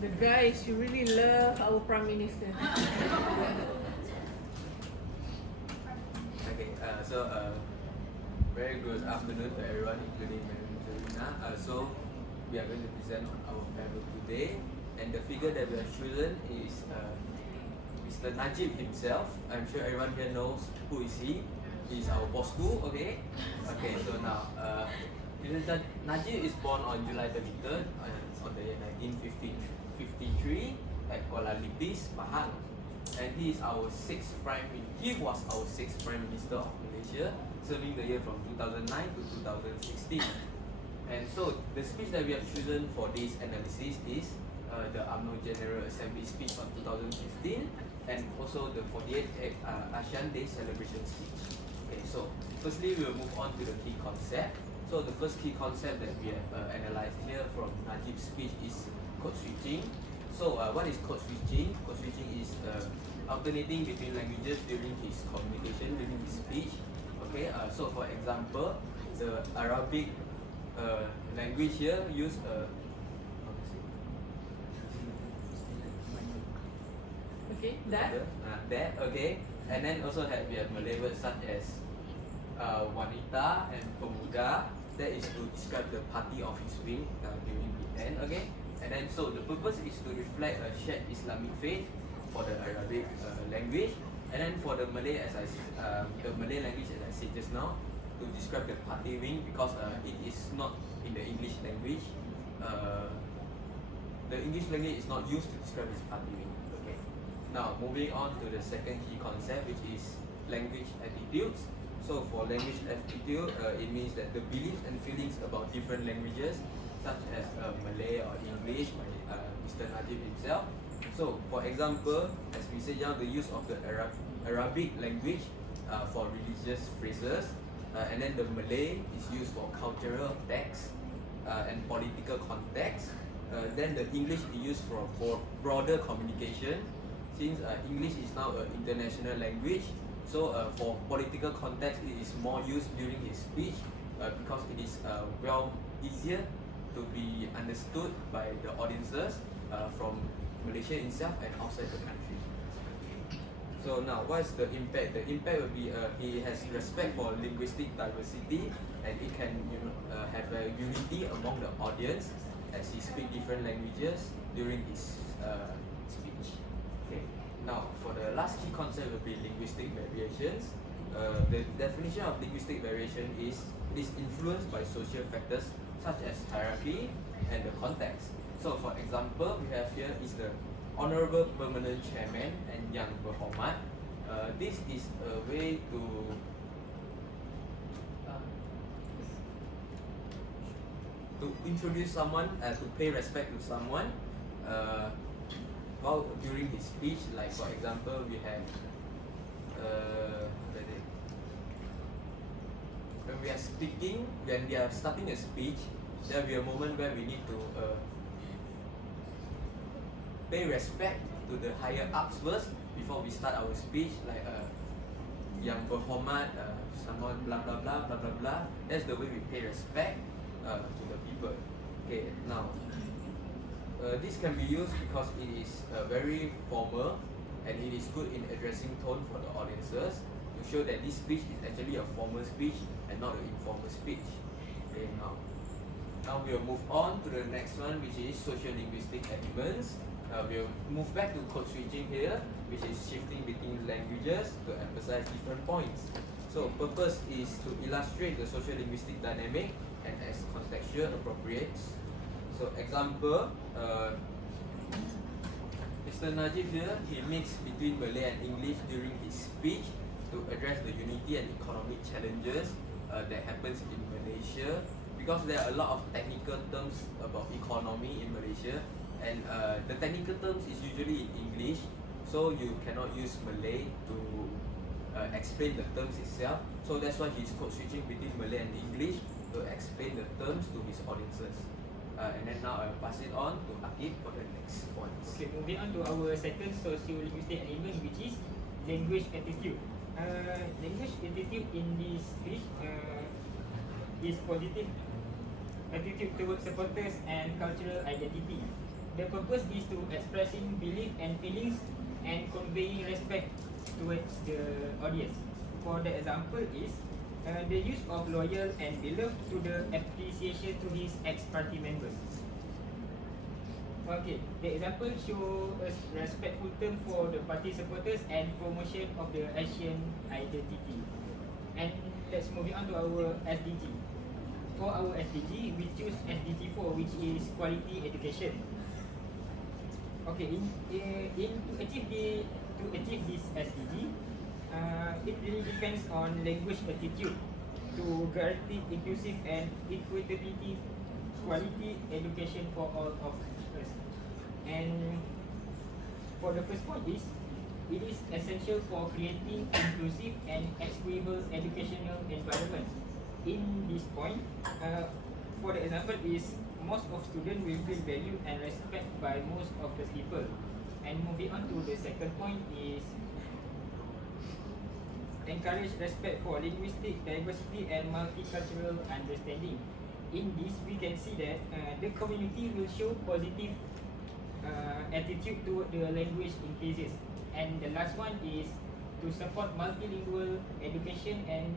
The guys, you really love our Prime Minister. Okay, very good afternoon to everyone, including Madam Serena. So we are going to present on our pairwork today, and the figure that we have chosen is Mr. Najib himself. I'm sure everyone here knows who is he. He's our bosku, okay? Okay, so now Mr. Najib is born on July 23rd on the year 1953 at Kuala Lipis, Pahang. And he was our sixth Prime Minister of Malaysia, serving the year from 2009 to 2016. And so the speech that we have chosen for this analysis is the UMNO General Assembly speech of 2015 and also the 48th ASEAN Day celebration speech. Okay, so firstly we will move on to the key concept. So the first key concept that we have analyzed here from Najib's speech is code switching. So what is code switching? Code switching is alternating between languages during his communication, during his speech. Okay, so for example, the Arabic language here use that, okay, and then also we have Malay words such as wanita and pemuda. That is to describe the party of his wing during the end, okay. And then so the purpose is to reflect a shared Islamic faith for the Arabic language, and then for the Malay the Malay language, as I said just now, to describe the party wing because it is not in the English language. The English language is not used to describe this party wing. Okay. Now moving on to the second key concept, which is language attitudes. So for language attitude, it means that the beliefs and feelings about different languages, such as Malay or English by Mr. Najib himself. So for example, as we said, the use of the Arabic language for religious phrases, and then the Malay is used for cultural text and political context. Then the English is used for broader communication, since English is now an international language. So for political context, it is more used during his speech because it is easier to be understood by the audiences from Malaysia itself and outside the country. So now, what is the impact? The impact will be he has respect for linguistic diversity, and it can have a unity among the audience as he speaks different languages during his speech. Okay. Now, for the last key concept will be linguistic variations. The definition of linguistic variation is it is influenced by social factors such as hierarchy and the context. So, for example, we have here is the Honorable Permanent Chairman and Yang Berhormat. This is a way to introduce someone, to pay respect to someone. While during his speech, like for example, we have when we are starting a speech, there will be a moment where we need to pay respect to the higher ups first before we start our speech, like Yang Berhormat, someone blah blah blah blah blah blah. That's the way we pay respect to the people. Okay, now. This can be used because it is very formal and it is good in addressing tone for the audiences to show that this speech is actually a formal speech and not an informal speech. Okay, now we'll move on to the next one, which is sociolinguistic elements. We'll move back to code switching here, which is shifting between languages to emphasize different points. So purpose is to illustrate the sociolinguistic dynamic and as contextual appropriates. So example, Mr. Najib here, he mixed between Malay and English during his speech to address the unity and economic challenges that happens in Malaysia, because there are a lot of technical terms about economy in Malaysia, and the technical terms is usually in English, so you cannot use Malay to explain the terms itself. So that's why he's code switching between Malay and English to explain the terms to his audiences. And then now I'll pass it on to Aqib for the next points. Okay, moving on to our second socio-linguistic element, which is language attitude. Language attitude in this speech is positive attitude towards supporters and cultural identity. the purpose is to expressing belief and feelings and conveying respect towards the audience. For the example is the use of loyal and beloved to the appreciation to his ex-party members. Okay, the example show a respectful term for the party supporters and promotion of the Asian identity. And let's move on to our SDG. For our SDG, we choose SDG 4, which is quality education. Okay, to achieve this SDG, it really depends on language attitude to guarantee inclusive and equitability quality education for all of us. And for the first point is, it is essential for creating inclusive and equitable educational environments. In this point, for the example is, most of students will feel valued and respected by most of the people. And moving on to the second point is, encourage respect for linguistic diversity and multicultural understanding. In this, we can see that the community will show positive attitude toward the language increases. And the last one is to support multilingual education and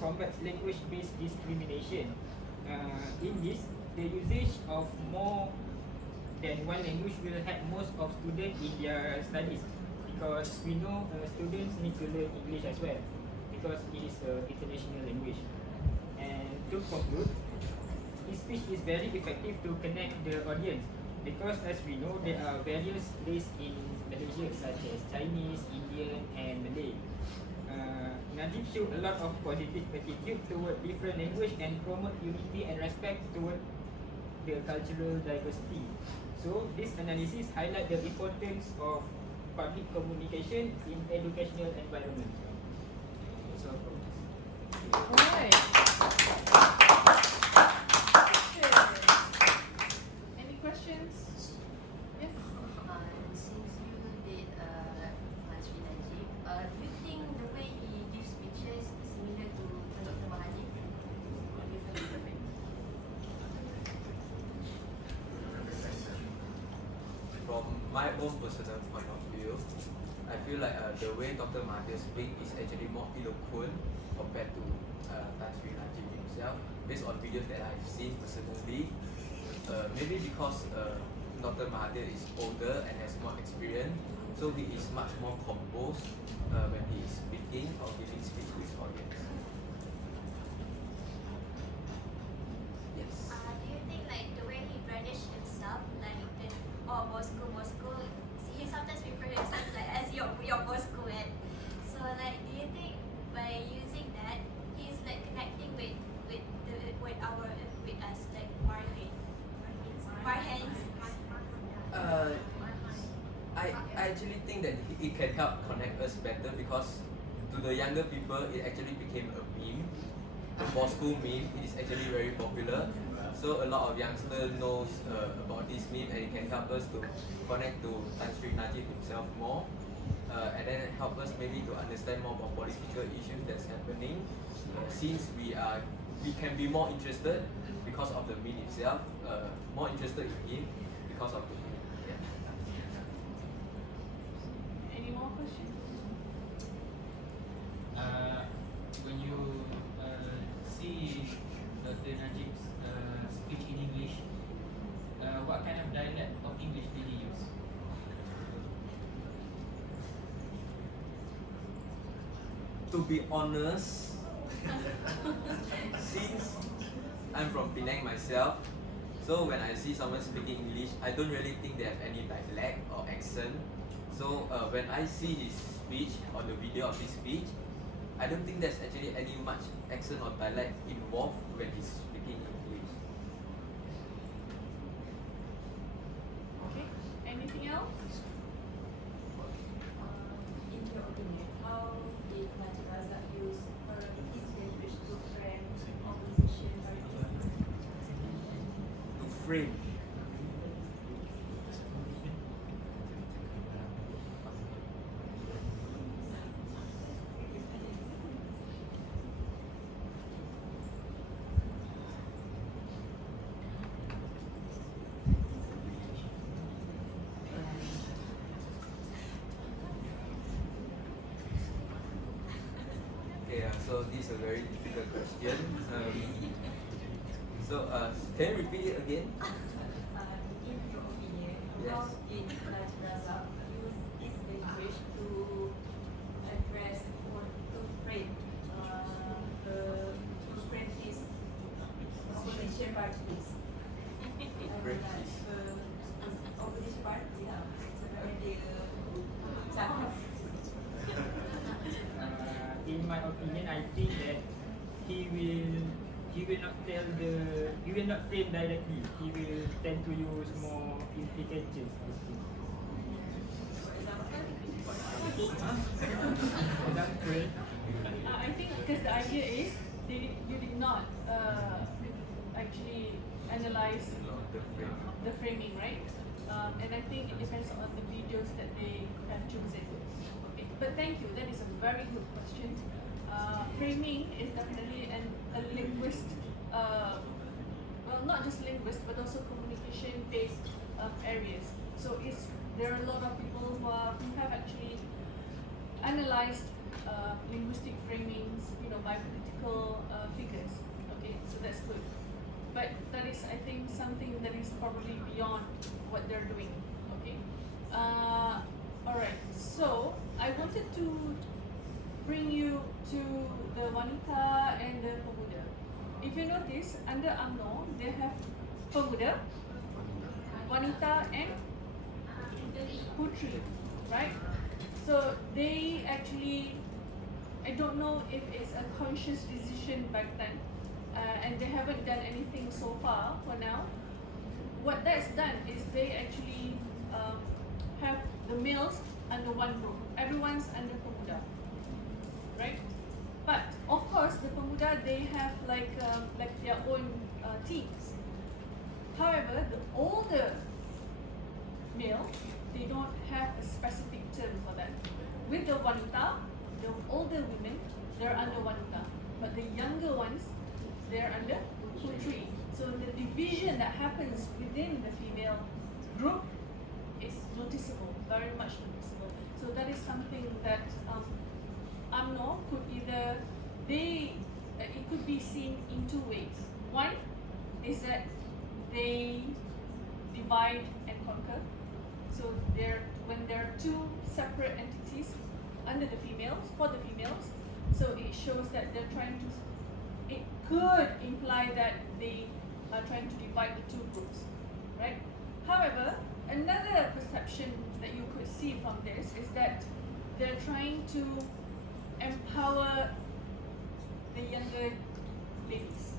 combat language-based discrimination. In this, the usage of more than one language will help most of students in their studies, because we know students need to learn English as well, because it is an international language. And to conclude, speech is very effective to connect the audience, because as we know, there are various races in Malaysia such as Chinese, Indian and Malay. Najib showed a lot of positive attitude toward different language and promote unity and respect toward the cultural diversity. So this analysis highlight the importance of public communication in educational environment. So, Alright. Okay. Any questions? Yes. Since you did Masri Najib, do you think the way he gives speeches is similar to Dr. Mahathir? Or different? From my own personal point of view, I feel like the way Dr. Mahathir speaks is actually more eloquent compared to Tan Sri Najib himself, based on videos that I've seen personally. Maybe because Dr. Mahathir is older and has more experience, so he is much more composed when he is speaking or giving speech to his audience. Yes. Do you think like the way he brandished himself, like the Bosco, he sometimes refer himself like as your Bosco, and so like do you think by using that he's like connecting with us like Marhans? I actually think that it can help connect us better, because to the younger people it actually became a meme. The Bosco meme, it is actually very popular. So a lot of youngsters knows about this meme, and it can help us to connect to Tan Sri Najib himself more, and then help us maybe to understand more about political issues that's happening. Since we can be more interested because of the meme itself, more interested in him because of the meme. Yeah. Any more questions? When you see Dr. Najib's speech in English, what kind of dialect of English did he use? To be honest, since I'm from Penang myself, so when I see someone speaking English, I don't really think they have any dialect or accent. So when I see his speech or the video of his speech, I don't think there's actually any much accent or dialect involved when he's speaking English. Okay. Anything else? In your opinion, how did Najib Razak use his language to frame opposition parties? To frame. So this is a very difficult question. Can you repeat it again? In your opinion, Yes. how did Najib Razak use his language to address or to frame his opposition parties? Frame his- Opposition party, ya. Sebenarnya dia cakap. In my opinion, I think that he will not frame directly. He will tend to use more implications. I think. Example, I think because the idea is you did not actually analyze No, the frame. the framing, right? And I think it depends on the videos that they have chosen. Okay, but thank you. That is a very good question. Framing is definitely a linguist, well, not just linguist, but also communication-based areas. So there are a lot of people who have actually analyzed linguistic framings, by political figures. Okay, so that's good. But that is, I think, something that is probably beyond what they're doing. Okay. All right. So I wanted to bring you to the wanita and the pemuda. If you notice, under UMNO, they have pemuda, wanita, and putri, right? So they actually, I don't know if it's a conscious decision back then, and they haven't done anything so far for now. What that's done is they actually have the males under one roof. Everyone's under pemuda, right? But of course, the pemuda, they have like their own teams. However, the older male, they don't have a specific term for that. With the wanita, the older women, they're under wanita, but the younger ones, they're under putri. So the division that happens within the female group is noticeable, very much noticeable. So that is something that UMNO could either, it could be seen in two ways. One is that they divide and conquer. So when there are two separate entities under the females, for the females, so it shows that they're trying to, it could imply that they are trying to divide the two groups, right? However, another perception that you could see from this is that they're trying to empower the younger ladies,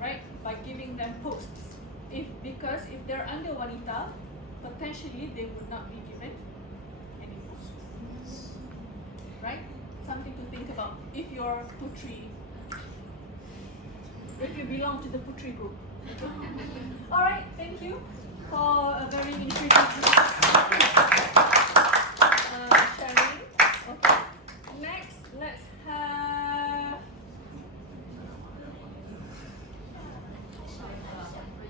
right? By giving them posts. Because if they're under wanita, potentially they would not be given any posts, right? Something to think about if you're putri, if you belong to the putri group. All right, thank you for a very intriguing.